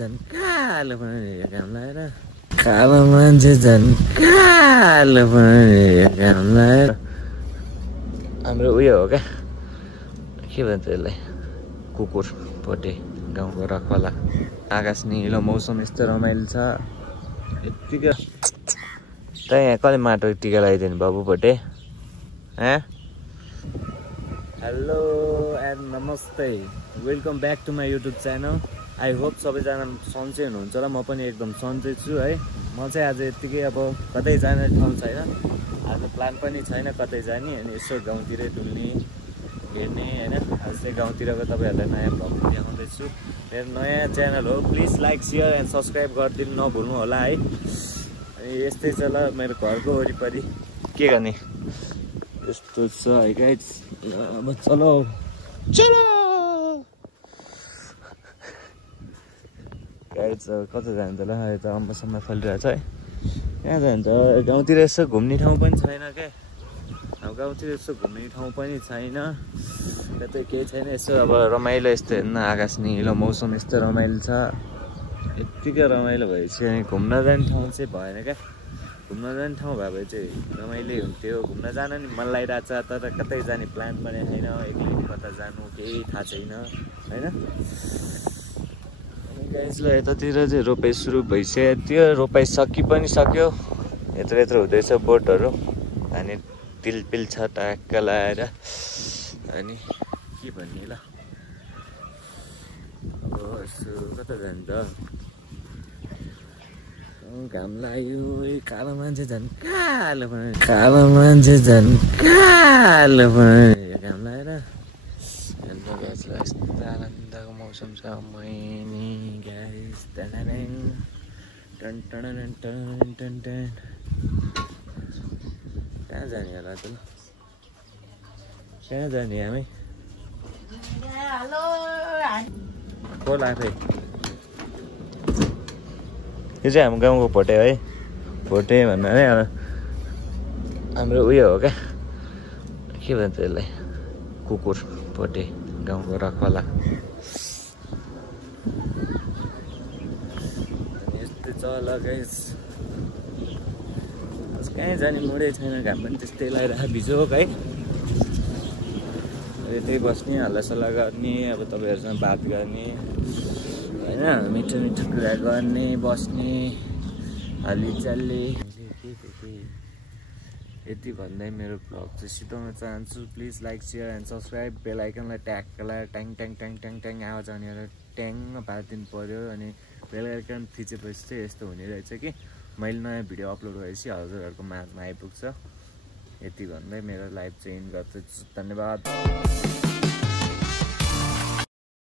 झन् कालो पनि काम लगाएर कालो मान्छे झन् कालो पनि काम लगाएर हाम्रो उयो हो क्या के भन्छ यसलाई कुकुर भोटे गाउँको रखवाला आकाश निलो मौसम यस्तो रमाइलो छ यतिकै त यहाँ कसले माटो टिका लगाइदियो नि बाबु भोटे हेलो एन्ड नमस्ते welcome back to my YouTube channel I hope सबैजना सन्चै हुनुहुन्छ र म पनि एकदम सन्चै छु है म चाहिँ आज यत्तिकै अब कतै जाने ठाउँ छैन आज प्लान पनि छैन कतै जाने अनि यसो गाउँतिरै डुल्ने हेर्ने होइन आज चाहिँ गाउँतिरको तपाईँहरूलाई नयाँ भ्लग देखाउँदैछु मेरो नयाँ च्यानल हो please like share and subscribe गरिदिनु नभुल्नु होला है अनि यस्तै छ ल मेरो घरको वरिपरि के गर्ने यस्तो छ है गाइस अब चलो चलो गाइस कता जान्छ ल यता अम्बसम्म फलिरहेछ है कहाँ जान्छ गाउँतिर यसो घुम्ने ठाउँ पनि छैन क्या अब गाउँतिर यसो घुम्ने ठाउँ पनि छैन त्यतै केही छैन यसो अब रमाइलो यस्तो हेर्न आकाश निलो मौसम यस्तो रमाइलो छ यत्तिकै रमाइलो भएपछि अनि घुम्न जाने ठाउँ चाहिँ भएन क्या घुम्न जाने ठाउँ भए भए चाहिँ रमाइलो हुन्थ्यो घुम्न जान नि मन लागिरहेको छ तर कतै जाने प्लान पनि छैन एक्लै कता जानु केही थाहा छैन होइन गाइसलाई यतातिर चाहिँ रोपाइ सुरु भइसक्यो त्यो रोपाइ सकि पनि सक्यो यत्रो यत्रो हुँदैछ बोटहरू अनि तिलपिल छ ट्याक्क लगाएर अनि के भन्ने ल अब यसो कता जान्छ घाम लाग्यो कालो मान्छे झन् कालो पनि कालो मान्छे झन् कालो पनि घाम लगाएर यस्तो आनन्दको मौसम छ मैनी गाइस टन टन टन टन टन कहाँ जाने होला त कहाँ जाने हामी को लाग्छ यो चाहिँ हाम्रो गाउँको भोटे है भोटे भन्दा है हाम्रो उयो हो क्या के भन्छ यसलाई कुकुर भोटे गाउँको रखवाला यस्तै छ ल गाइस कहीँ जाने मोडै छैन घाम पनि त्यस्तै लगाइरहेको भिजोक है त्यही बस्ने हल्लासल्लाह गर्ने अब तपाईँहरूसँग बात गर्ने होइन मिठो मिठो कुरा गर्ने बस्ने हल्लीचाल्ली यति भन्दै मेरो भ्लग चाहिँ सिधाउन चाहन्छु please like share and subscribe bell आइकनलाई ट्याक्क लगाएर ट्याङ ट्याङ ट्याङ ट्याङ ट्याङ आवाज आउनेर ट्याङ पारिदिनु पऱ्यो अनि बेल आइकन थिचेपछि चाहिँ यस्तो हुने रहेछ कि मैले नयाँ भिडियो अपलोड गरेपछि हजुरहरूको माझमा आइपुग्छ यति भन्दै मेरो लाइभ चाहिँ इन गर्दैछु धन्यवाद।